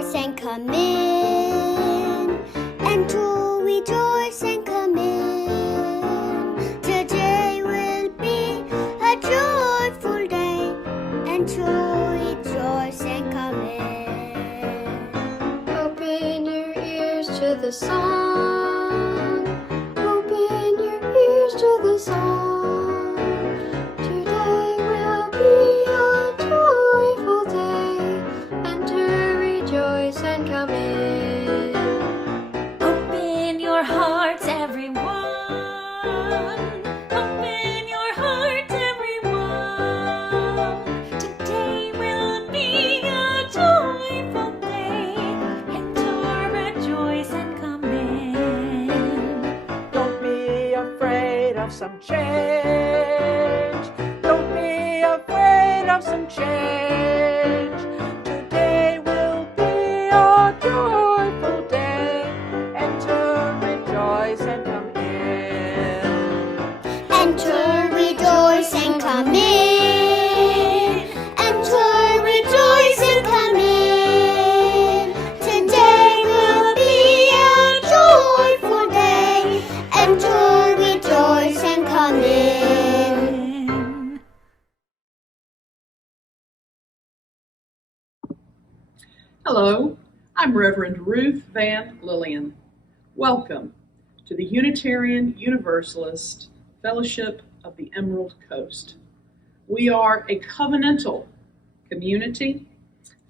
rejoice and come in, and to rejoice and come in. Today will be a joyful day, and to rejoice and come in. Open your ears to the song. Open your ears to the song. Today will be a joyful day, and to rejoice and come in. Open your hearts, everyone. Open your hearts, everyone. Today will be a joyful day, and to rejoice and come in. Don't be afraid of some change. Don't be afraid of some change. Today will be a joyful day, and to rejoice and come in. And to rejoice and come in. And to rejoice and come in. Today will be a joyful day, and to rejoice and come in. Hello, I'm Reverend Ruth Vann Lillian. Welcome to the Unitarian Universalist Fellowship of the Emerald Coast. We are a covenantal community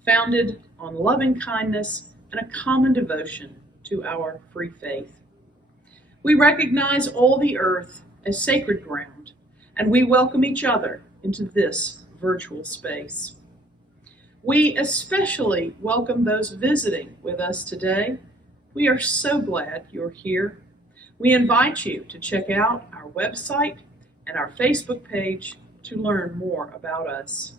founded on loving kindness and a common devotion to our free faith. We recognize all the earth as sacred ground, and we welcome each other into this virtual space. We especially welcome those visiting with us today. We are so glad you're here. We invite you to check out our website and our Facebook page to learn more about us.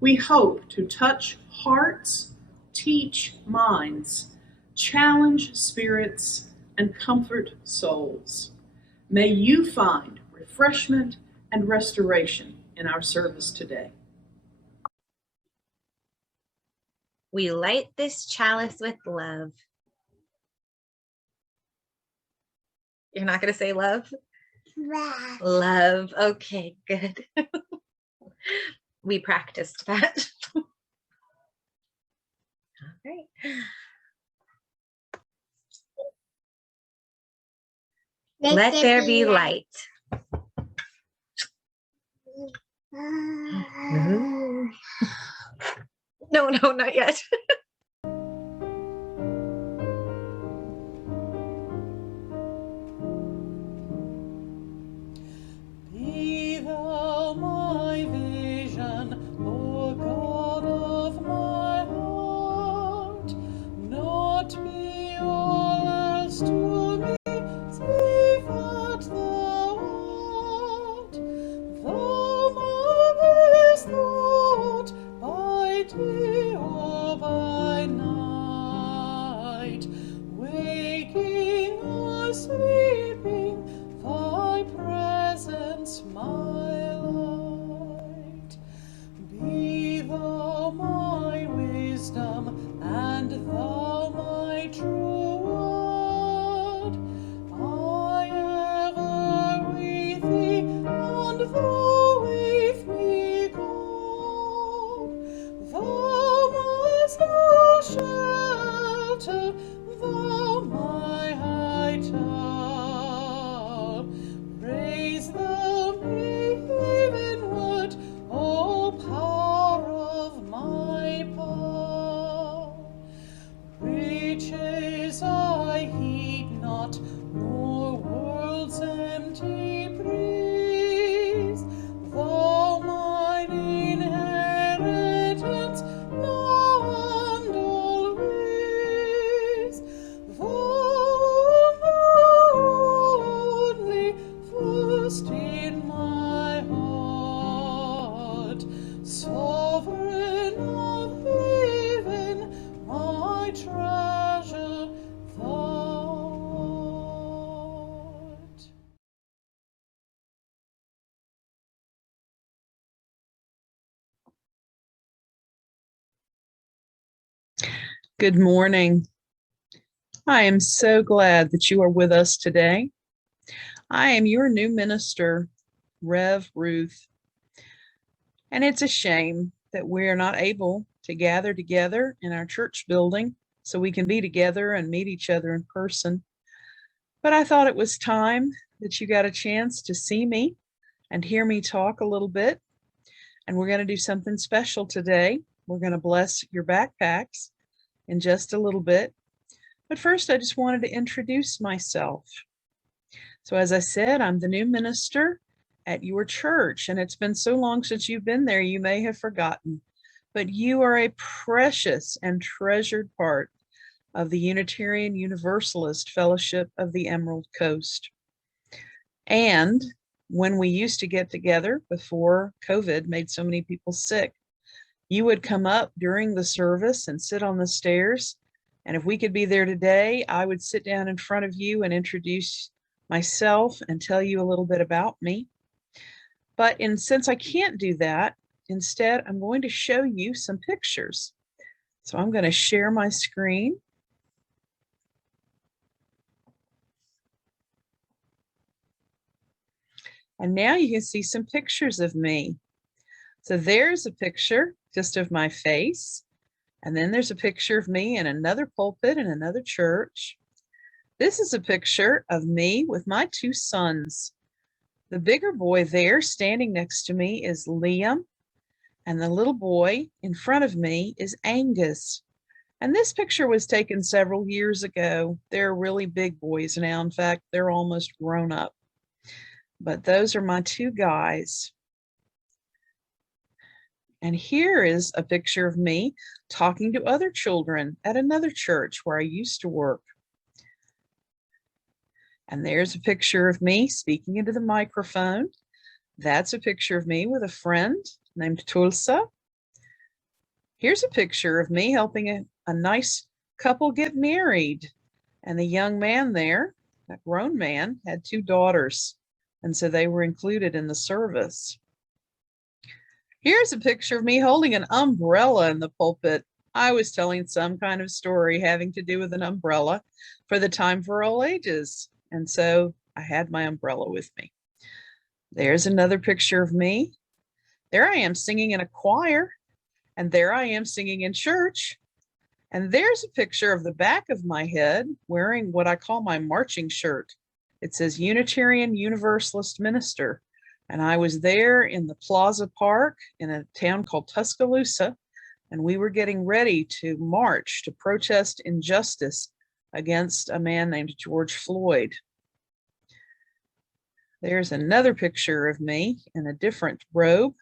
We hope to touch hearts, teach minds, challenge spirits, and comfort souls. May you find refreshment and restoration in our service today. We light this chalice with love. You're not going to say love? Love. Okay, good. We practiced that. All right. Let there be light. No, not yet. Be thou my vision, O God of my heart, not be all else to me, save that thou art. Thou marvelous thought, by day or by night, waking or sleeping, thy presence my light. Be thou my wisdom, and thou my true word. I ever with thee, and thou with me go. Thou my shelter, thou my high tower. Praise thou me heavenward, O power of my power. Riches I heed not, nor world's empty praise. Thou mine inheritance, now and always. Thou only first in my heart, sovereign of heaven, my treasure thou art. Good morning. I am so glad that you are with us today. I am your new minister, Rev Ruth, and it's a shame that we're not able to gather together in our church building so we can be together and meet each other in person. But I thought it was time that you got a chance to see me and hear me talk a little bit. And we're going to do something special today. We're going to bless your backpacks in just a little bit. But first, I just wanted to introduce myself. So as I said, I'm the new minister at your church, and it's been so long since you've been there, you may have forgotten. But you are a precious and treasured part of the Unitarian Universalist Fellowship of the Emerald Coast. And when we used to get together before COVID made so many people sick, you would come up during the service and sit on the stairs. And if we could be there today, I would sit down in front of you and introduce myself and tell you a little bit about me. But since I can't do that, instead, I'm going to show you some pictures. So I'm going to share my screen. And now you can see some pictures of me. So there's a picture just of my face. And then there's a picture of me in another pulpit in another church. This is a picture of me with my two sons. The bigger boy there standing next to me is Liam, and the little boy in front of me is Angus. And this picture was taken several years ago. They're really big boys now. In fact, they're almost grown up. But those are my two guys. And here is a picture of me talking to other children at another church where I used to work. And there's a picture of me speaking into the microphone. That's a picture of me with a friend named Tulsa. Here's a picture of me helping a nice couple get married. And the young man there, that grown man, had two daughters. And so they were included in the service. Here's a picture of me holding an umbrella in the pulpit. I was telling some kind of story having to do with an umbrella for the Time for All Ages. And so I had my umbrella with me. There's another picture of me. There I am singing in a choir. And there I am singing in church. And there's a picture of the back of my head wearing what I call my marching shirt. It says Unitarian Universalist Minister. And I was there in the Plaza Park in a town called Tuscaloosa, and we were getting ready to march to protest injustice against a man named George Floyd. There's another picture of me in a different robe.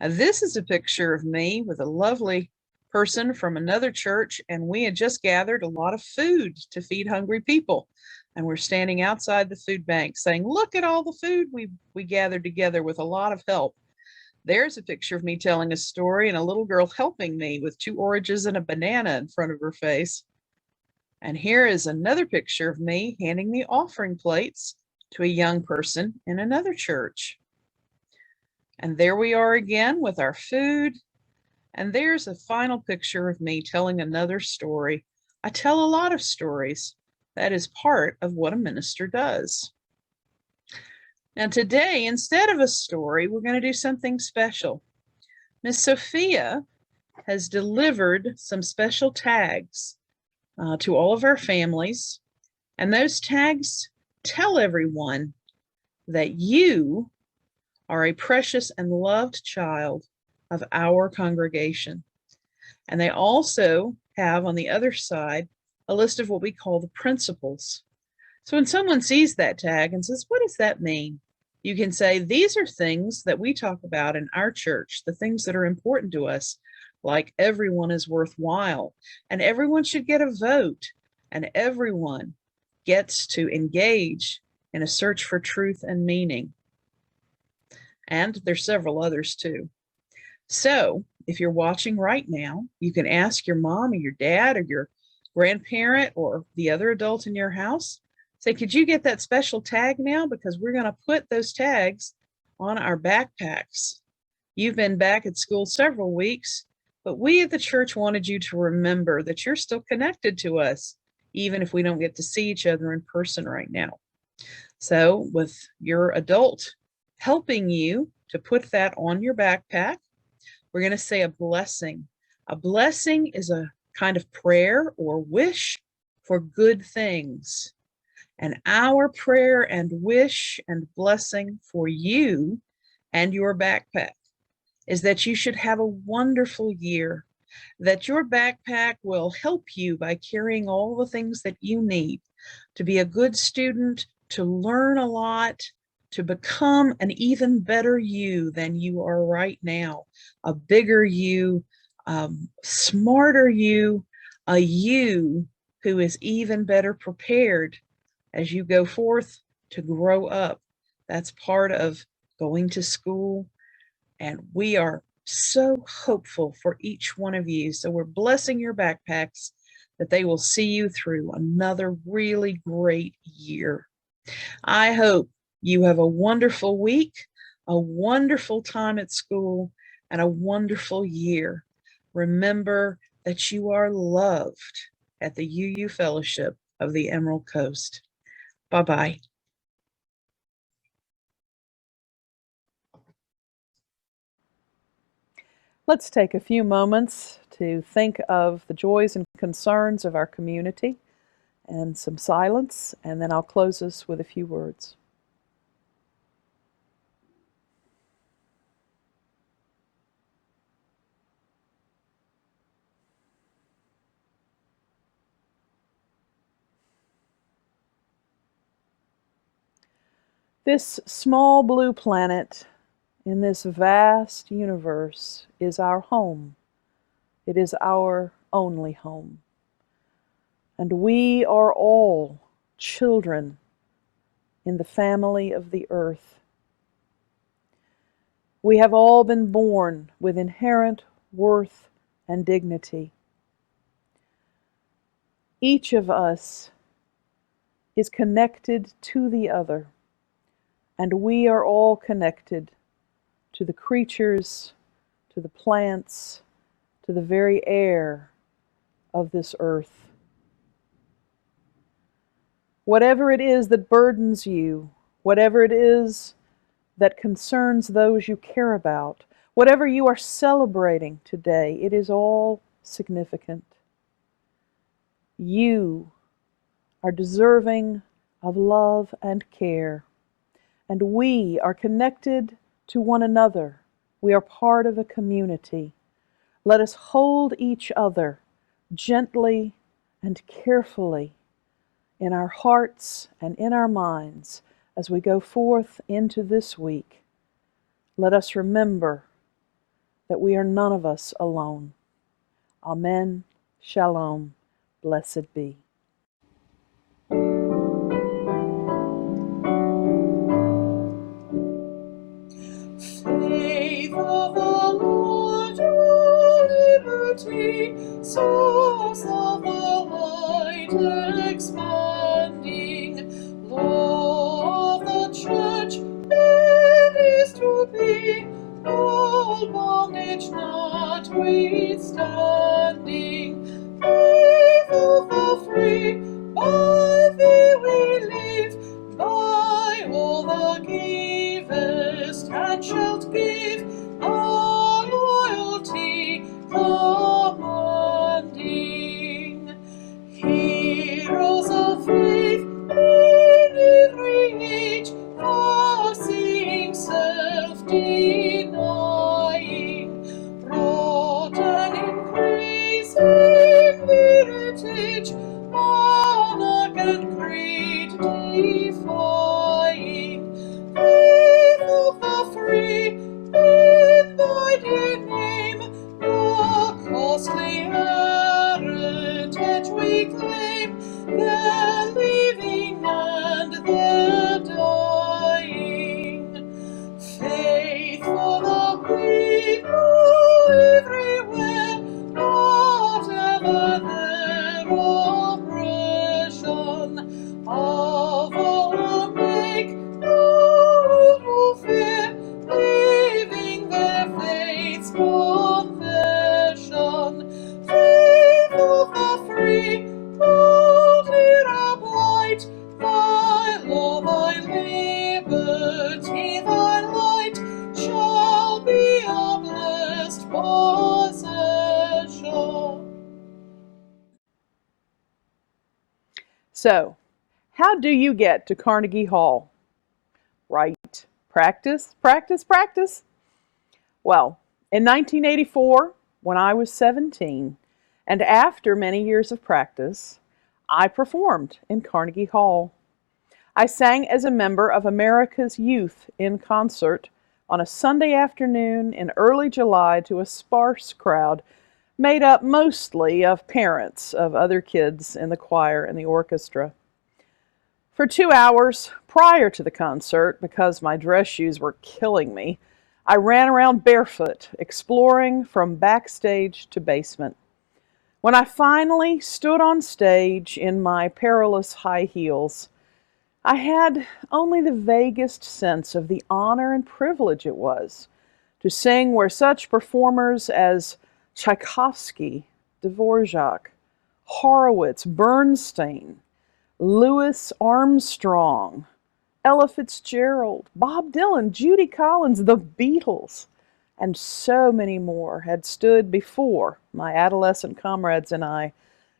Now, this is a picture of me with a lovely person from another church, and we had just gathered a lot of food to feed hungry people. And we're standing outside the food bank saying, look at all the food we gathered together with a lot of help. There's a picture of me telling a story and a little girl helping me with 2 oranges and a banana in front of her face. And here is another picture of me handing the offering plates to a young person in another church. And there we are again with our food. And there's a final picture of me telling another story. I tell a lot of stories. That is part of what a minister does. Now today, instead of a story, we're going to do something special. Miss Sophia has delivered some special tags to all of our families. And those tags tell everyone that you are a precious and loved child of our congregation. And they also have on the other side a list of what we call the principles. So when someone sees that tag and says, what does that mean? You can say, these are things that we talk about in our church, the things that are important to us, like everyone is worthwhile, and everyone should get a vote, and everyone gets to engage in a search for truth and meaning. And there's several others too. So if you're watching right now, you can ask your mom or your dad or your grandparent or the other adult in your house, say, could you get that special tag now? Because we're going to put those tags on our backpacks. You've been back at school several weeks. But we at the church wanted you to remember that you're still connected to us, even if we don't get to see each other in person right now. So, with your adult helping you to put that on your backpack, we're going to say a blessing. A blessing is a kind of prayer or wish for good things. And our prayer and wish and blessing for you and your backpack is that you should have a wonderful year, that your backpack will help you by carrying all the things that you need to be a good student, to learn a lot, to become an even better you than you are right now, a bigger you, smarter you, a you who is even better prepared as you go forth to grow up. That's part of going to school. And we are so hopeful for each one of you. So we're blessing your backpacks that they will see you through another really great year. I hope you have a wonderful week, a wonderful time at school, and a wonderful year. Remember that you are loved at the UU Fellowship of the Emerald Coast. Bye-bye. Let's take a few moments to think of the joys and concerns of our community and some silence, and then I'll close us with a few words. This small blue planet in this vast universe is our home. It is our only home. And we are all children in the family of the earth. We have all been born with inherent worth and dignity. Each of us is connected to the other, and we are all connected to the creatures, to the plants, to the very air of this earth. Whatever it is that burdens you, whatever it is that concerns those you care about, whatever you are celebrating today, it is all significant. You are deserving of love and care, and we are connected to one another. We are part of a community. Let us hold each other gently and carefully in our hearts and in our minds as we go forth into this week. Let us remember that we are none of us alone. Amen. Shalom. Blessed be. Faith of the Lord, your liberty, source of the light expanding, law of the church, that is to be, all bondage notwithstanding, faith of the free, by thee we live, by all the givest and shalt give, our loyalty commanding. Heroes of faith in every age, foreseeing, self-denying, broad and increasing heritage, monarch and creed defying, faith of the free, in thy dear name, your costly heritage we claim, the living and the dying. Faith for the people everywhere, whatever their oppression, of all who make no fear, leaving their faith's confession. So, how do you get to Carnegie Hall? Right. Practice, practice, practice. Well, in 1984, when I was 17, and after many years of practice, I performed in Carnegie Hall. I sang as a member of America's Youth in Concert on a Sunday afternoon in early July to a sparse crowd made up mostly of parents of other kids in the choir and the orchestra. For 2 hours prior to the concert, because my dress shoes were killing me, I ran around barefoot, exploring from backstage to basement. When I finally stood on stage in my perilous high heels, I had only the vaguest sense of the honor and privilege it was to sing where such performers as Tchaikovsky, Dvorak, Horowitz, Bernstein, Louis Armstrong, Ella Fitzgerald, Bob Dylan, Judy Collins, the Beatles, and so many more had stood before my adolescent comrades and I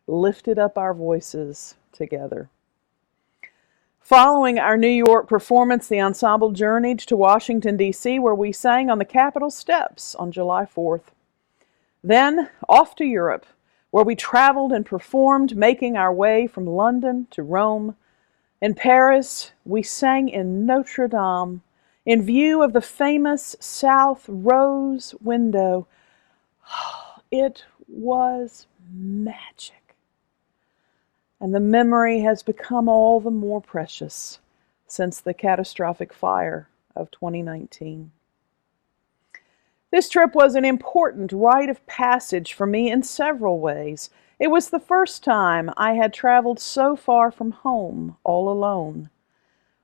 lifted up our voices together. Following our New York performance, the ensemble journeyed to Washington, D.C., where we sang on the Capitol steps on July 4th. Then off to Europe, where we traveled and performed, making our way from London to Rome. In Paris, we sang in Notre Dame, in view of the famous South Rose window. It was magic. And the memory has become all the more precious since the catastrophic fire of 2019. This trip was an important rite of passage for me in several ways. It was the first time I had traveled so far from home all alone.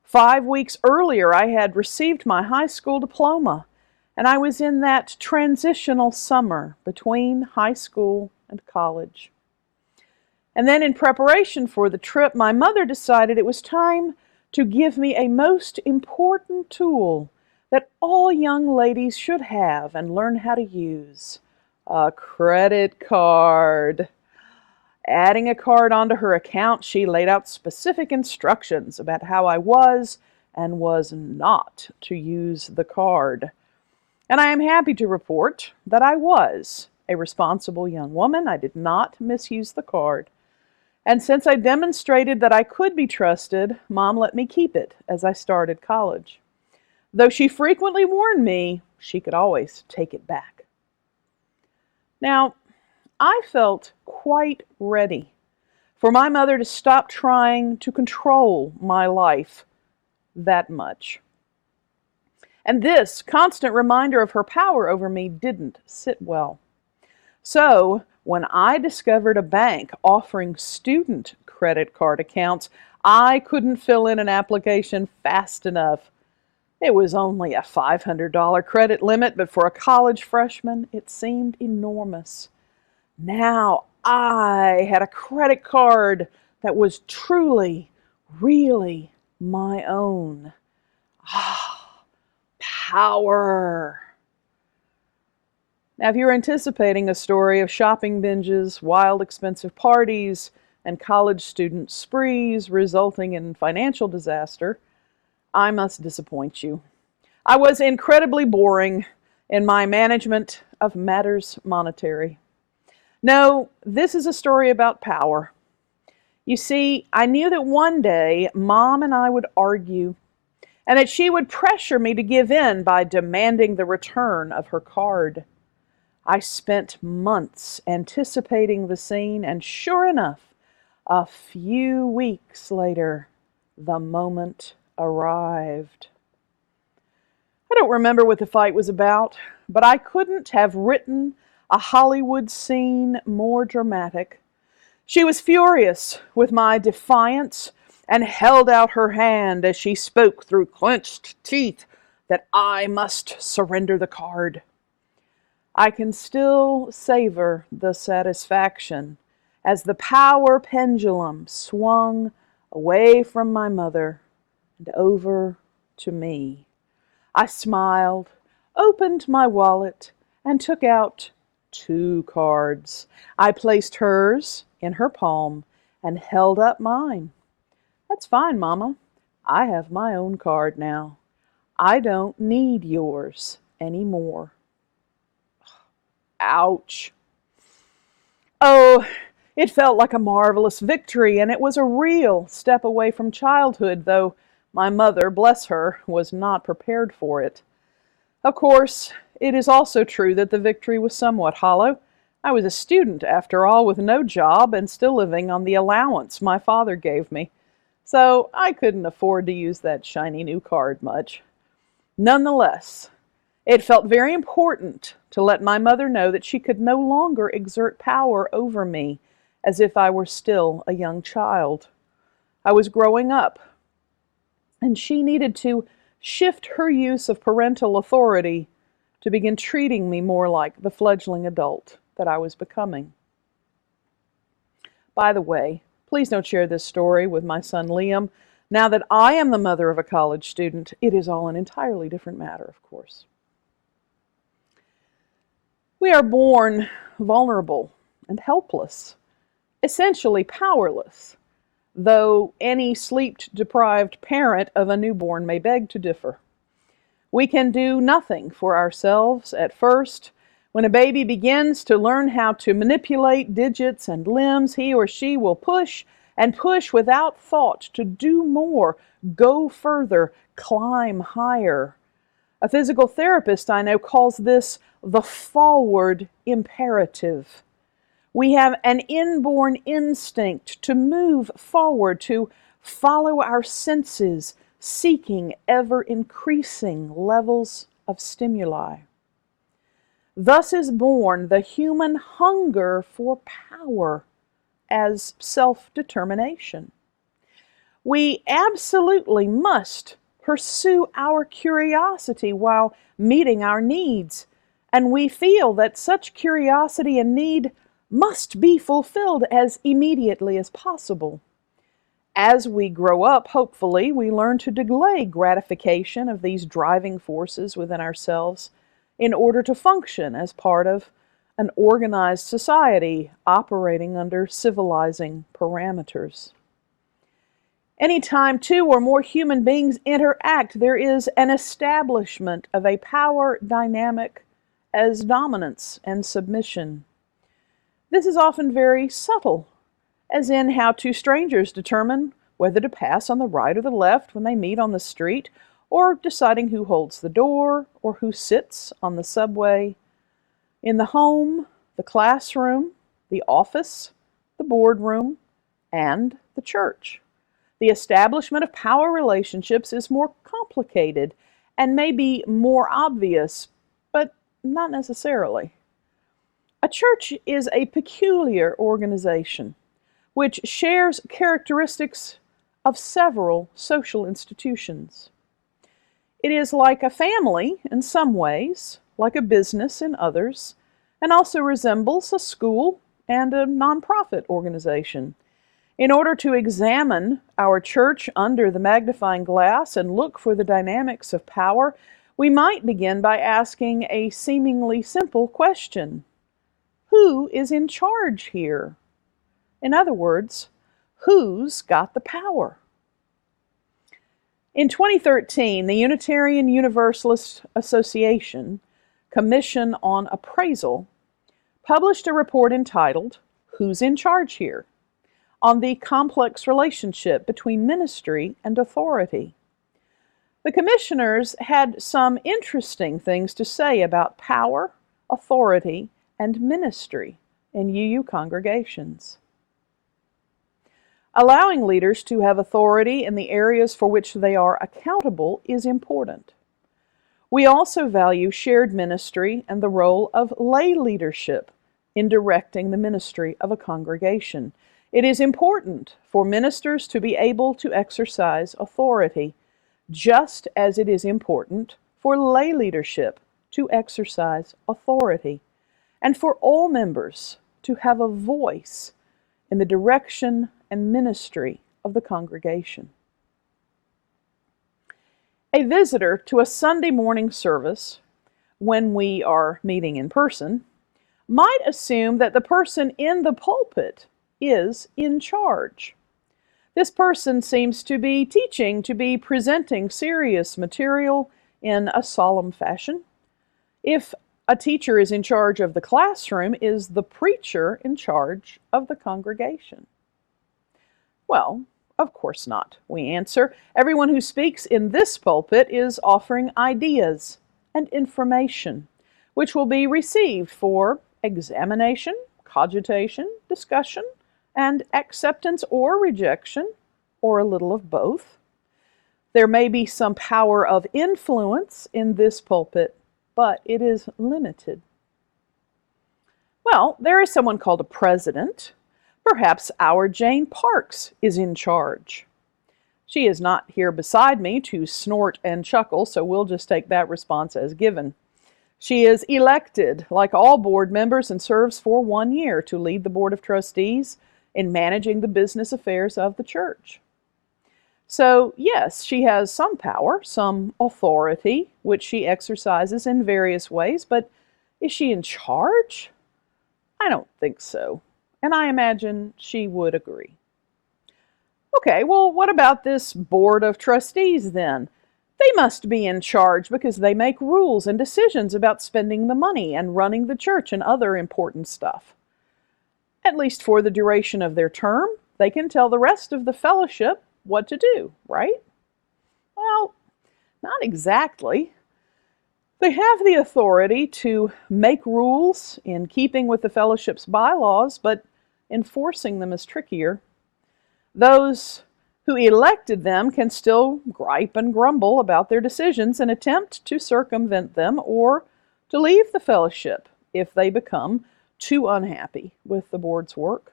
5 weeks earlier, I had received my high school diploma, and I was in that transitional summer between high school and college. And then in preparation for the trip, my mother decided it was time to give me a most important tool that all young ladies should have and learn how to use: a credit card. Adding a card onto her account, she laid out specific instructions about how I was and was not to use the card. And I am happy to report that I was a responsible young woman. I did not misuse the card. And since I demonstrated that I could be trusted, Mom let me keep it as I started college. Though she frequently warned me she could always take it back. Now, I felt quite ready for my mother to stop trying to control my life that much. And this constant reminder of her power over me didn't sit well. So, when I discovered a bank offering student credit card accounts, I couldn't fill in an application fast enough. It was only a $500 credit limit, but for a college freshman, it seemed enormous. Now I had a credit card that was truly, really my own. Power. Now, if you're anticipating a story of shopping binges, wild expensive parties, and college student sprees resulting in financial disaster, I must disappoint you. I was incredibly boring in my management of matters monetary. No, this is a story about power. You see, I knew that one day Mom and I would argue, and that she would pressure me to give in by demanding the return of her card. I spent months anticipating the scene, and sure enough, a few weeks later, the moment arrived. I don't remember what the fight was about, but I couldn't have written a Hollywood scene more dramatic. She was furious with my defiance and held out her hand as she spoke through clenched teeth that I must surrender the card. I can still savor the satisfaction as the power pendulum swung away from my mother and over to me. I smiled, opened my wallet, and took out 2 cards. I placed hers in her palm and held up mine "That's fine, Mama. I have my own card now. I don't need yours anymore." Ouch. Oh, it felt like a marvelous victory, and it was a real step away from childhood, though my mother, bless her, was not prepared for it. Of course, it is also true that the victory was somewhat hollow. I was a student, after all, with no job and still living on the allowance my father gave me, so I couldn't afford to use that shiny new card much. Nonetheless, it felt very important to let my mother know that she could no longer exert power over me as if I were still a young child. I was growing up, and she needed to shift her use of parental authority to begin treating me more like the fledgling adult that I was becoming. By the way, please don't share this story with my son Liam. Now that I am the mother of a college student, it is all an entirely different matter, of course. We are born vulnerable and helpless, essentially powerless, though any sleep-deprived parent of a newborn may beg to differ. We can do nothing for ourselves at first. When a baby begins to learn how to manipulate digits and limbs, he or she will push and push without thought to do more, go further, climb higher. A physical therapist I know calls this the forward imperative. We have an inborn instinct to move forward, to follow our senses, seeking ever-increasing levels of stimuli. Thus is born the human hunger for power as self-determination. We absolutely must pursue our curiosity while meeting our needs, and we feel that such curiosity and need must be fulfilled as immediately as possible. As we grow up, hopefully, we learn to delay gratification of these driving forces within ourselves in order to function as part of an organized society operating under civilizing parameters. Anytime two or more human beings interact, there is an establishment of a power dynamic as dominance and submission. This is often very subtle, as in how two strangers determine whether to pass on the right or the left when they meet on the street, or deciding who holds the door or who sits on the subway. In the home, the classroom, the office, the boardroom, and the church. The establishment of power relationships is more complicated and may be more obvious, but not necessarily. A church is a peculiar organization which shares characteristics of several social institutions. It is like a family in some ways, like a business in others, and also resembles a school and a nonprofit organization. In order to examine our church under the magnifying glass and look for the dynamics of power, we might begin by asking a seemingly simple question. Who is in charge here? In other words, who's got the power? In 2013, the Unitarian Universalist Association Commission on Appraisal published a report entitled, Who's in Charge Here?, on the complex relationship between ministry and authority. The commissioners had some interesting things to say about power, authority, and ministry in UU congregations. Allowing leaders to have authority in the areas for which they are accountable is important. We also value shared ministry and the role of lay leadership in directing the ministry of a congregation. It is important for ministers to be able to exercise authority, just as it is important for lay leadership to exercise authority, and for all members to have a voice in the direction and ministry of the congregation. A visitor to a Sunday morning service, when we are meeting in person, might assume that the person in the pulpit is in charge. This person seems to be teaching, to be presenting serious material in a solemn fashion. If a teacher is in charge of the classroom, is the preacher in charge of the congregation? Well, of course not, we answer. Everyone who speaks in this pulpit is offering ideas and information, which will be received for examination, cogitation, discussion, and acceptance or rejection, or a little of both. There may be some power of influence in this pulpit, but it is limited. Well, there is someone called a president. Perhaps our Jane Parks is in charge. She is not here beside me to snort and chuckle, so we'll just take that response as given. She is elected, like all board members, and serves for 1 year to lead the Board of Trustees in managing the business affairs of the church. So, yes, she has some power, some authority, which she exercises in various ways, but is she in charge? I don't think so, and I imagine she would agree. Okay, well, what about this Board of Trustees then? They must be in charge because they make rules and decisions about spending the money and running the church and other important stuff. At least for the duration of their term, they can tell the rest of the fellowship what to do, right? Well, not exactly. They have the authority to make rules in keeping with the fellowship's bylaws, but enforcing them is trickier. Those who elected them can still gripe and grumble about their decisions and attempt to circumvent them or to leave the fellowship if they become too unhappy with the board's work.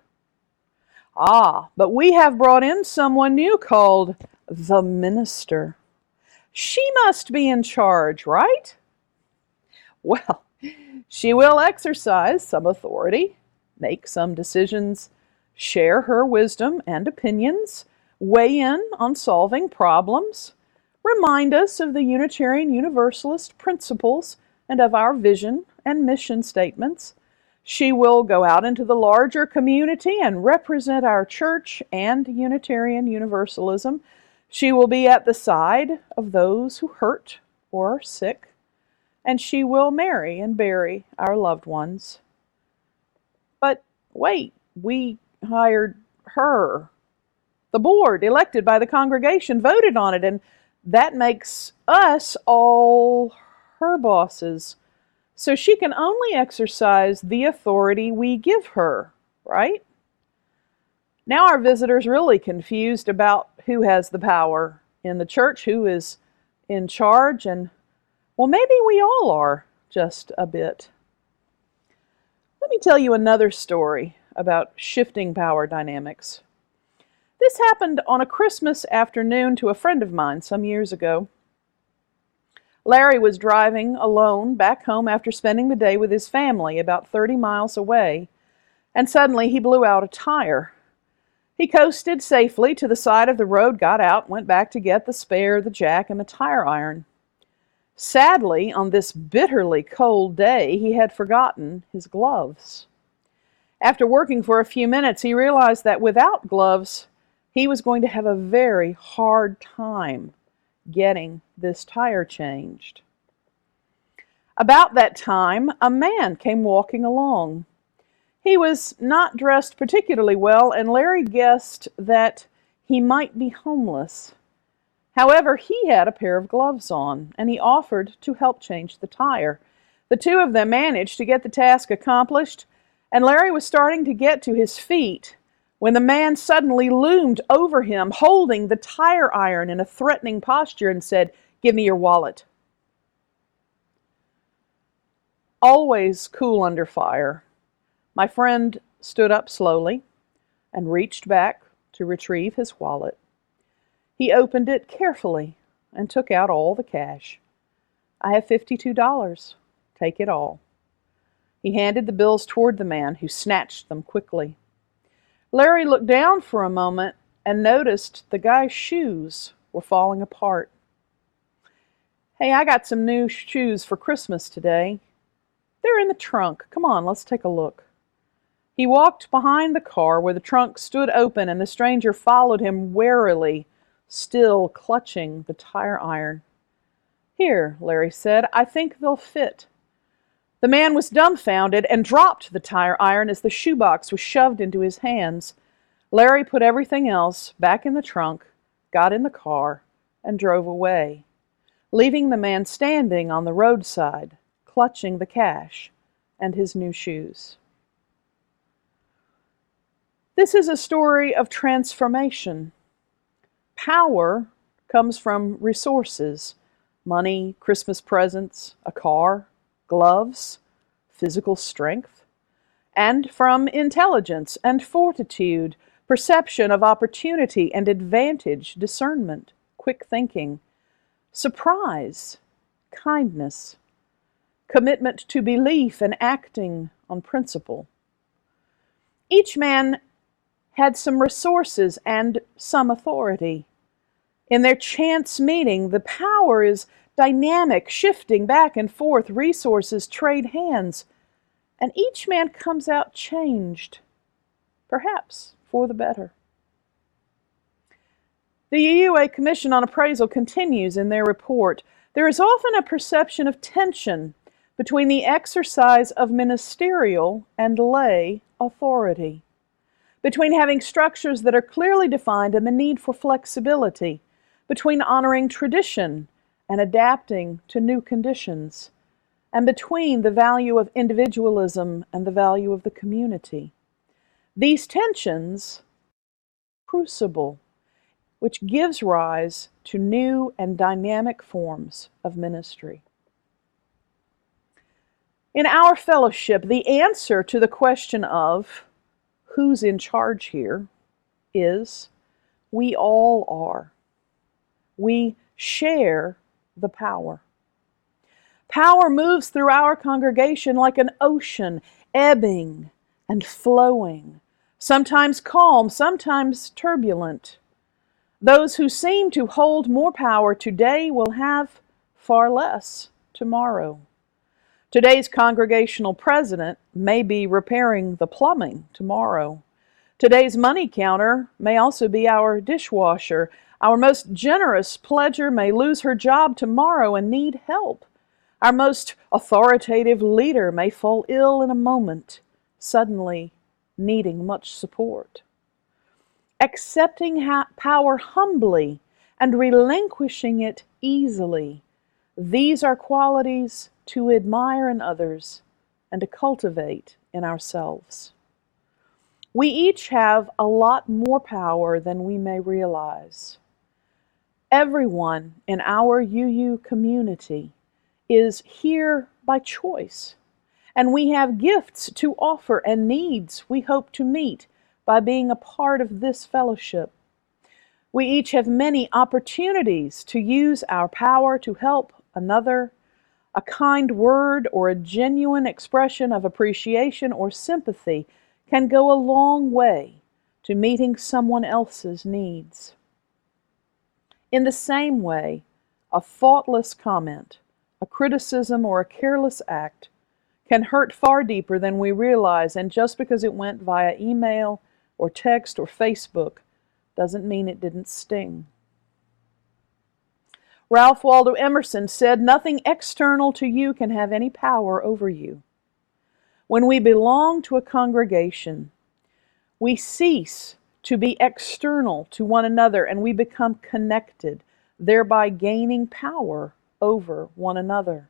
But we have brought in someone new called the minister. She must be in charge, right? Well, she will exercise some authority, make some decisions, share her wisdom and opinions, weigh in on solving problems, remind us of the Unitarian Universalist principles and of our vision and mission statements. She will go out into the larger community and represent our church and Unitarian Universalism. She will be at the side of those who hurt or are sick, and she will marry and bury our loved ones. But wait, we hired her. The board, elected by the congregation, voted on it, and that makes us all her bosses. So she can only exercise the authority we give her, right? Now our visitor's really confused about who has the power in the church, who is in charge, and well, maybe we all are just a bit. Let me tell you another story about shifting power dynamics. This happened on a Christmas afternoon to a friend of mine some years ago. Larry was driving alone back home after spending the day with his family about 30 miles away, and suddenly he blew out a tire. He coasted safely to the side of the road, got out, went back to get the spare, the jack, and the tire iron. Sadly, on this bitterly cold day, he had forgotten his gloves. After working for a few minutes, he realized that without gloves, he was going to have a very hard time getting this tire changed. About that time, a man came walking along. He was not dressed particularly well, and Larry guessed that he might be homeless. However, he had a pair of gloves on, and he offered to help change the tire. The two of them managed to get the task accomplished, and Larry was starting to get to his feet when the man suddenly loomed over him, holding the tire iron in a threatening posture, and said, "Give me your wallet." Always cool under fire, my friend stood up slowly and reached back to retrieve his wallet. He opened it carefully and took out all the cash. "I have $52. Take it all." He handed the bills toward the man, who snatched them quickly. Larry looked down for a moment and noticed the guy's shoes were falling apart. "Hey, I got some new shoes for Christmas today. They're in the trunk. Come on, let's take a look." He walked behind the car where the trunk stood open, and the stranger followed him warily, still clutching the tire iron. "Here," Larry said, "I think they'll fit." The man was dumbfounded and dropped the tire iron as the shoebox was shoved into his hands. Larry put everything else back in the trunk, got in the car, and drove away, leaving the man standing on the roadside, clutching the cash and his new shoes. This is a story of transformation. Power comes from resources: money, Christmas presents, a car, gloves, physical strength, and from intelligence and fortitude, perception of opportunity and advantage, discernment, quick thinking, surprise, kindness, commitment to belief and acting on principle. Each man had some resources and some authority. In their chance meeting, the power is dynamic, shifting back and forth, resources trade hands, and each man comes out changed, perhaps for the better. The UUA Commission on Appraisal continues in their report. There is often a perception of tension between the exercise of ministerial and lay authority, between having structures that are clearly defined and the need for flexibility, between honoring tradition and adapting to new conditions, and between the value of individualism and the value of the community. These tensions crucible, which gives rise to new and dynamic forms of ministry. In our fellowship, the answer to the question of who's in charge here is we all are. We share the power. Power moves through our congregation like an ocean, ebbing and flowing, sometimes calm, sometimes turbulent. Those who seem to hold more power today will have far less tomorrow. Today's congregational president may be repairing the plumbing tomorrow. Today's money counter may also be our dishwasher. Our most generous pledger may lose her job tomorrow and need help. Our most authoritative leader may fall ill in a moment, suddenly needing much support. Accepting power humbly and relinquishing it easily, these are qualities to admire in others and to cultivate in ourselves. We each have a lot more power than we may realize. Everyone in our UU community is here by choice, and we have gifts to offer and needs we hope to meet by being a part of this fellowship. We each have many opportunities to use our power to help another. A kind word or a genuine expression of appreciation or sympathy can go a long way to meeting someone else's needs. In the same way, a thoughtless comment, a criticism, or a careless act can hurt far deeper than we realize, and just because it went via email or text or Facebook doesn't mean it didn't sting. Ralph Waldo Emerson said, "Nothing external to you can have any power over you." When we belong to a congregation, we cease to be external to one another and we become connected, thereby gaining power over one another.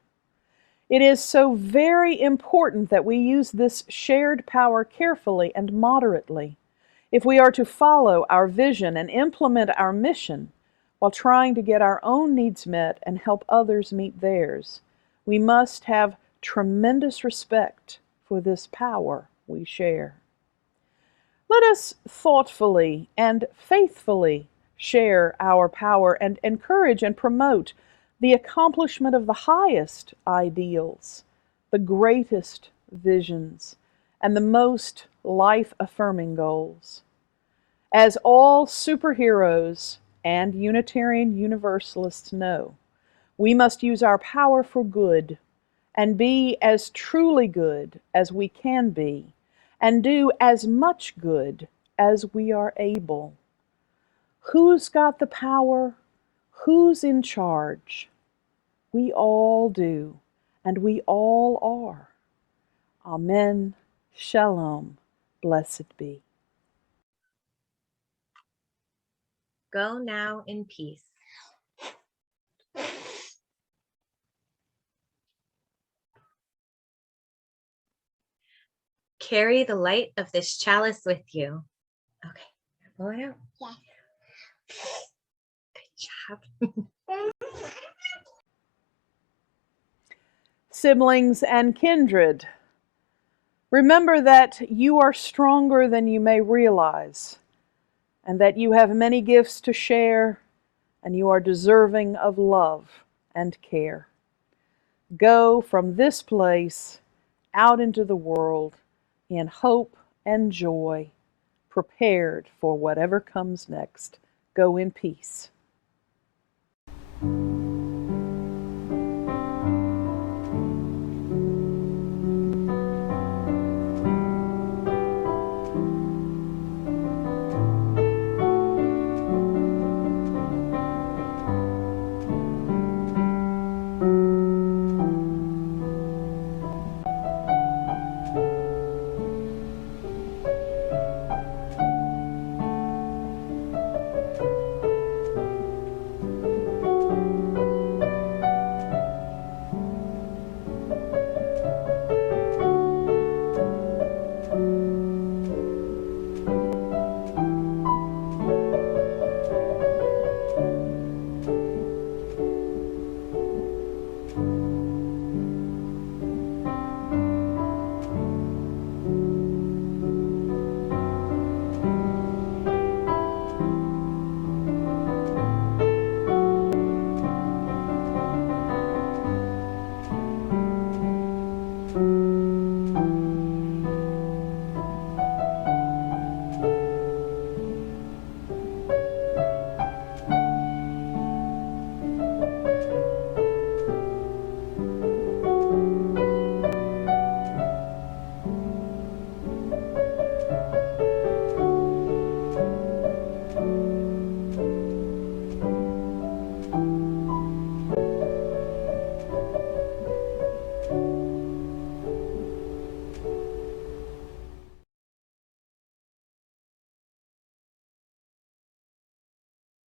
It is so very important that we use this shared power carefully and moderately if we are to follow our vision and implement our mission while trying to get our own needs met and help others meet theirs. We must have tremendous respect for this power we share. Let us thoughtfully and faithfully share our power and encourage and promote the accomplishment of the highest ideals, the greatest visions, and the most life-affirming goals. As all superheroes and Unitarian Universalists know, we must use our power for good and be as truly good as we can be, and do as much good as we are able. Who's got the power? Who's in charge? We all do, and we all are. Amen. Shalom. Blessed be. Go now in peace. Carry the light of this chalice with you. Okay, blow it out. Good job. Siblings and kindred, remember that you are stronger than you may realize, and that you have many gifts to share, and you are deserving of love and care. Go from this place out into the world in hope and joy, prepared for whatever comes next. Go in peace.